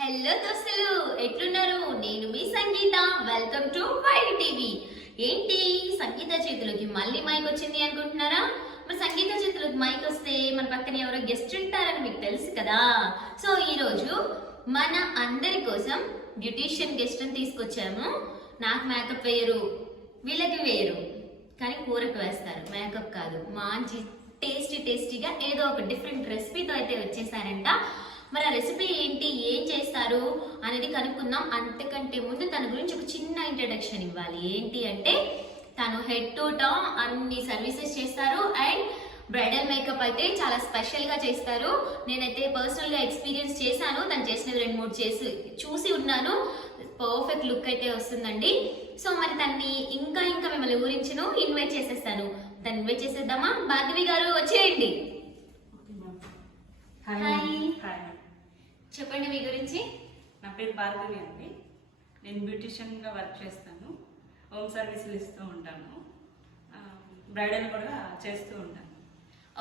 Hello దోస్తులు ఎట్లున్నారు? నేను మీ Sangeetha. Welcome to wide TV ఏంటి? సంగీత చేతులకి మళ్ళీ మైక్ వచ్చింది అనుకుంటున్నారా? మరి సంగీత చేతులకి మైక్ వస్తే మన పక్కన ఎవరో గెస్ట్ ఉంటారని మీకు తెలుసు కదా. సో ఈరోజు మన అందరి కోసం బ్యూటీషియన్ గెస్ట్ని తీసుకొచ్చాము. నాకు మేకప్ వేయరు వీళ్ళకి వేయరు. కానీ కూరకు వేస్తారు. మేకప్ కాదు. మంచి టేస్టీ టేస్టీగా ఏదో ఒక డిఫరెంట్ రెసిపీతో అయితే వచ్చేసారంట. మరి ఆ రెసిపీ ఏంటి? ఏం చేస్తారు? అనేది కనుక్కుందాం. అంతకంటే ముందు తన గురించి ఒక చిన్న ఇంట్రడక్షన్ ఇవ్వాలి. ఏంటి అంటే తను హెడ్ టు టా అన్ని సర్వీసెస్ చేస్తారు అండ్ బ్రైడల్ మేకప్ అయితే చాలా స్పెషల్గా చేస్తారు. నేనైతే పర్సనల్గా ఎక్స్పీరియన్స్ చేశాను. తను చేసినది రెండు మూడు చేసి చూసి ఉన్నాను. పర్ఫెక్ట్ లుక్ అయితే వస్తుందండి. సో మరి తన్ని ఇంకా ఇంకా మిమ్మల్ని ఊరించును ఇన్వైట్ చేసేస్తాను. తను ఇన్వైట్ చేసేద్దామా? భార్గవి గారు వచ్చేయండి. Hi hi. చెప్పండి మీ గురించి. నా పేరు భార్గవి అండి. నేను బ్యూటిషియన్గా వర్క్ చేస్తాను. హోమ్ సర్వీసులు ఇస్తూ ఉంటాను. బ్రైడల్ కూడా చేస్తూ ఉంటాను.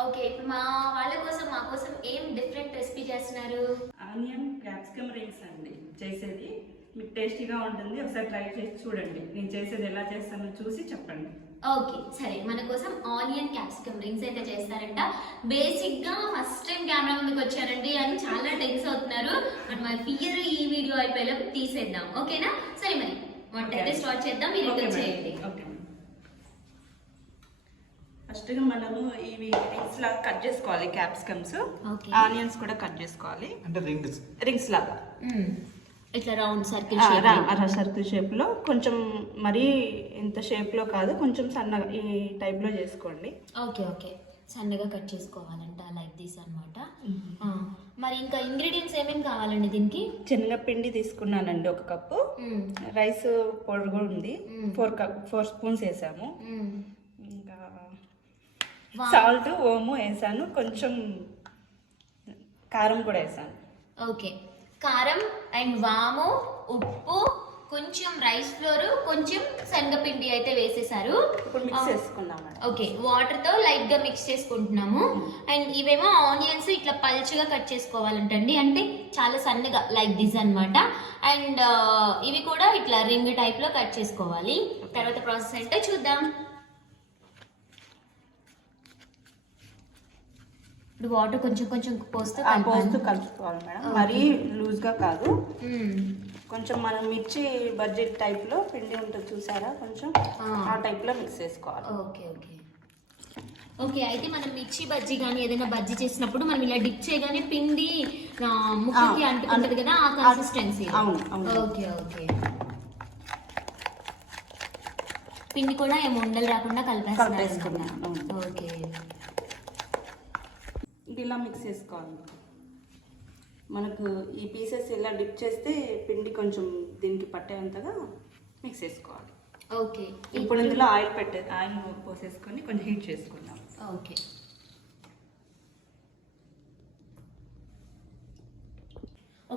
ఓకే ఇప్పుడు మా వాళ్ళ కోసం మా కోసం ఏం డిఫరెంట్ రెసిపీ చేస్తున్నారు? ఆనియన్ క్యాప్సికమ్ రింగ్స్ అండి. చేసేది. మీకు టేస్టీగా ఉంటుంది. ఒకసారి ట్రై చేసి చూడండి. నేను చేసేది ఎలా చేస్తానో చూసి చెప్పండి. ఓకే సరే. మన కోసం ఆనియన్ క్యాప్సికమ్ రింగ్స్ అయితే చేస్తారంట. బేసిక్గా ఫస్ట్ టైం కెమెరా ముందుకు వచ్చారండి అని చాలా టెన్స్ అవుతున్నారు. బట్ మన ఫియర్ ఈ వీడియో అయిపోయేలోపు తీసేద్దాం. ఓకేనా? సరే మరి. వంట అయితే. స్టార్ట్ చేద్దాం. మీరు. చేయండి. ఫస్ట్గా మనము ఇవి రింగ్స్ లాగా కట్ చేసుకోవాలి క్యాప్సికమ్స్. ఓకే. ఆనియన్స్ కూడా కట్ చేసుకోవాలి. అంటే రింగ్స్. రింగ్స్ లాగా. ఇట్లా రౌండ్ సర్కిల్ ఆ, రా- అలా సర్కిల్ షేప్లో. కొంచెం మరీ ఇంత షేప్లో కాదు కొంచెం సన్నగా ఈ టైప్లో చేసుకోండి. Okay okay. సన్నగా కట్ చేసుకోవాలంట లైక్ దిస్ అన్నమాట. ఆ, మరి ఇంకా ఇంగ్రీడియంట్స్ ఏమేమి కావాలండి దీనికి? శనగపిండి తీసుకున్నానండి ఒక కప్పు. రైస్ పౌడర్ కూడా ఉంది. ఫోర్ కప్ ఫోర్ స్పూన్స్ వేసాము. ఇంకా సాల్ట్ ఓము వేసాను. కొంచెం కారం కూడా వేసాను. ఓకే. కారం అండ్ వాము ఉప్పు కొంచెం రైస్ ఫ్లోర్ కొంచెం శనగపిండి అయితే వేసేసారు. ఓకే వాటర్తో లైట్గా మిక్స్ చేసుకుంటున్నాము. అండ్ ఇవేమో ఆనియన్స్ ఇట్లా పల్చగా కట్ చేసుకోవాలంటండి. అంటే చాలా సన్నగా లైక్ దిస్ అన్నమాట. అండ్ ఇవి కూడా ఇట్లా రింగ్ టైప్లో కట్ చేసుకోవాలి. తర్వాత ప్రాసెస్ అంటే చూద్దాం. ఇప్పుడు వాటర్ కొంచెం కొంచెం పోస్తూ. పోస్తూ కలుపుకోవాలి మేడం మరీ లూజ్గా కాదు. కొంచెం మనం మిర్చి బడ్జెట్ టైప్లో పిండి ఉంటుంది చూసారా కొంచెం ఆ. ఆ టైప్లో మిక్స్ చేసుకోవాలి ఓకే ఓకే ఓకే అయితే మనం మిర్చి బజ్జీ కానీ ఏదైనా బజ్జీ చేసినప్పుడు మనం ఇలా డిప్ చేయగానే పిండి ముక్కకి అంటుకుంటది కదా ఆ కన్సిస్టెన్సీ అవును. ఓకే ఓకే పిండి కూడా ఏం ఉండలు రాకుండా అవును. ఓకే ఇది ఇలా మిక్స్ చేసుకోవాలి. మనకు ఈ పీసెస్ ఇలా డిప్ చేస్తే పిండి కొంచెం దీనికి పట్టేంతగా మిక్స్ చేసుకోవాలి. ఓకే. ఇప్పుడు ఇందులో ఆయిల్ పెట్టే ఆయిల్ పోసేసుకొని కొంచెం హీట్ చేసుకుందాం. ఓకే.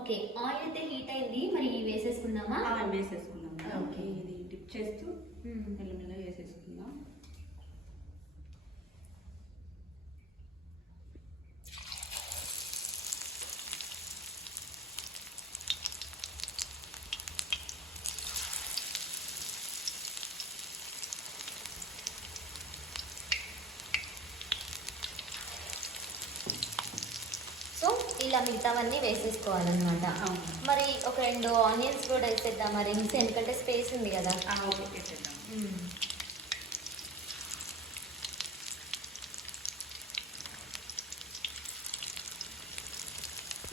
ఓకే ఆయిల్ అయితే హీట్ అయింది మరి వేసేసుకుందామా? వేసేసుకుందాం. ఓకే. ఇది డిప్ చేస్తూ. మెల్లమెల్లగా వేసేసుకుందాం సో ఇలా మిగతావన్నీ వేసేసుకోవాలన్నమాట. మరి ఒక రెండు ఆనియన్స్ కూడా వేసేద్దామా రింగ్స్ ఎందుకంటే స్పేస్ ఉంది కదా.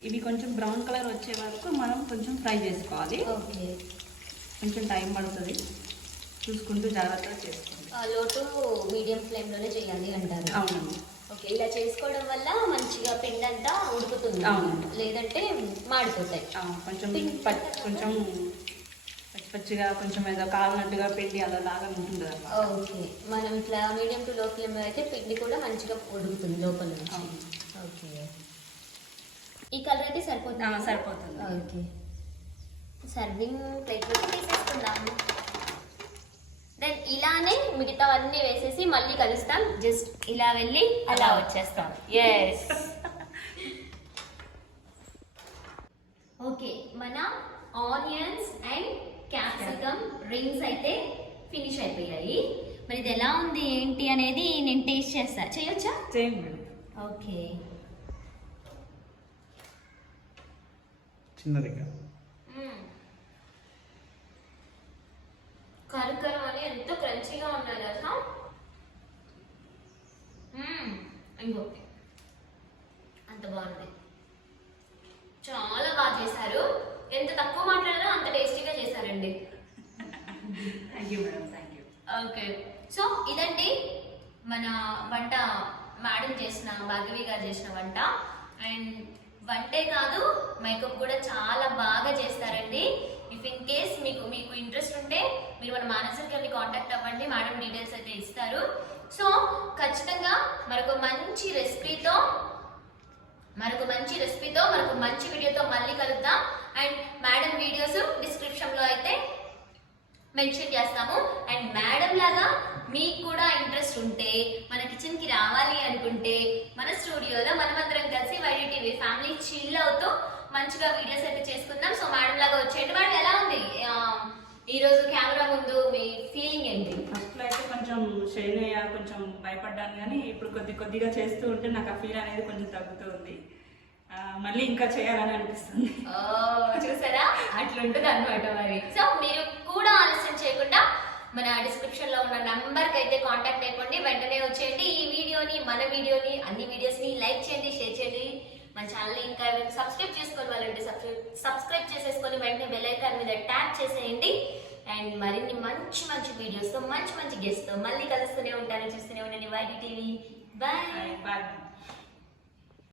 ఇవి కొంచెం బ్రౌన్ కలర్ వచ్చే వరకు మనం కొంచెం ఫ్రై చేసుకోవాలి. ఓకే. కొంచెం టైం పడుతుంది. చూసుకుంటూ జాగ్రత్తగా చేసుకోండి. లో టు మీడియం ఫ్లేమ్లోనే చేయాలి అంటారు. అవునండి. ఓకే ఇలా చేసుకోవడం వల్ల మంచిగా పిండి అంతా ఉడుకుతుంది. అవును. లేదంటే మాడిపోతాయి. ఆ, కొంచెం పచ్చి కొంచెం పచ్చి పచ్చిగా కొంచెం ఏదో కాలినట్టుగా పిండి అలా లాగా ఉంటుంది అన్నమాట. ఓకే మనం ఇట్లా మీడియం టు లో ఫ్లేమ్లో అయితే పిండి కూడా మంచిగా ఉడుకుతుంది లోపల నుంచి. అవును. ఓకే. ఈ కలర్ అయితే ఆ, సరిపోతుంది. సరిపోతుంది ఓకే. సర్వింగ్ ప్లేట్లో తీసేసుకుందాం దెన్ ఇలానే మిగతావన్నీ వేసేసి మళ్ళీ కలుస్తాం. జస్ట్ ఇలా వెళ్ళి అలా వచ్చేస్తాం. ఎస్ ఓకే మన ఆనియన్స్ అండ్ క్యాప్సికమ్ రింగ్స్ అయితే ఫినిష్ అయిపోయాయి. మరి ఇది ఎలా ఉంది ఏంటి అనేది నేను టేస్ట్ చేస్తా. చేయొచ్చా? చేయండి ఓకే చిన్నదిగా అంత బాగుంది. చాలా బాగా చేశారు. ఎంత తక్కువ మాట్లాడారో అంత టేస్టీగా చేశారండి. Thank you madam thank you okay. So ఇదండి మన వంట. మేడం చేసిన భాగవి గారు చేసిన వంట. అండ్ వంటే కాదు మేకప్ కూడా చాలా బాగా చేస్తారండి. ఇఫ్ ఇన్ కేస్ మీకు మీకు ఇంట్రెస్ట్ ఉంటే మీరు మన మానసిక గారిని కాంటాక్ట్ అవ్వండి. మేడం డీటెయిల్స్ అయితే ఇస్తారు. సో ఖచ్చితంగా మరొక మంచి రెసిపీతో మరొక మంచి రెసిపీతో మరొక మంచి వీడియోతో మళ్ళీ కలుద్దాం. అండ్ మేడం వీడియోస్ డిస్క్రిప్షన్లో అయితే మెన్షన్ చేస్తాము. అండ్ మేడం లాగా మీకు కూడా ఇంట్రెస్ట్ ఉంటే మన కిచెన్కి రావాలి అనుకుంటే మన స్టూడియోలో మనమందరం కలిసి వైడీటీవీ ఫ్యామిలీ చిల్ అవుతూ మంచిగా వీడియోస్ అయితే చేసుకుందాం. సో మేడం లాగా వచ్చేయండి. మేడం ఎలా ఉంది? ఈ రోజు కెమెరా ముందు మీ ఫీలింగ్ ఏంటి? ఫస్ట్లో అయితే కొంచెం షైన్ అయ్యా కొంచెం భయపడ్డాను కానీ ఇప్పుడు కొద్ది కొద్దిగా చేస్తూ ఉంటే నాకు ఆ ఫీల్ అనేది కొంచెం తగ్గుతూ ఉంది మళ్ళీ ఇంకా చేయాలని అనిపిస్తుంది. ఓ, చూసారా? అట్లుంటుంది అనమాట మరి. సో మీరు కూడా ఆలస్యం చేయకుండా మన డిస్క్రిప్షన్లో ఉన్న నంబర్కి అయితే కాంటాక్ట్ అయిపోండి. వెంటనే వచ్చేయండి. ఈ వీడియోని మన వీడియోని అన్ని వీడియోస్ని లైక్ చేయండి షేర్ చేయండి. మన ఛానల్ ఇంకా ఎవరైనా సబ్స్క్రైబ్ చేసుకోవాలి వాళ్ళంటే సబ్స్క్రైబ్ సబ్స్క్రైబ్ చేసేసుకొని వెంటనే బెల్ ఐకాన్ మీద ట్యాప్ చేసేయండి. అండ్ మరిన్ని మంచి మంచి వీడియోస్తో మంచి మంచి గెస్ట్తో మళ్ళీ కలుస్తూనే ఉంటాను. చూస్తూనే ఉండండి. YD TV bye bye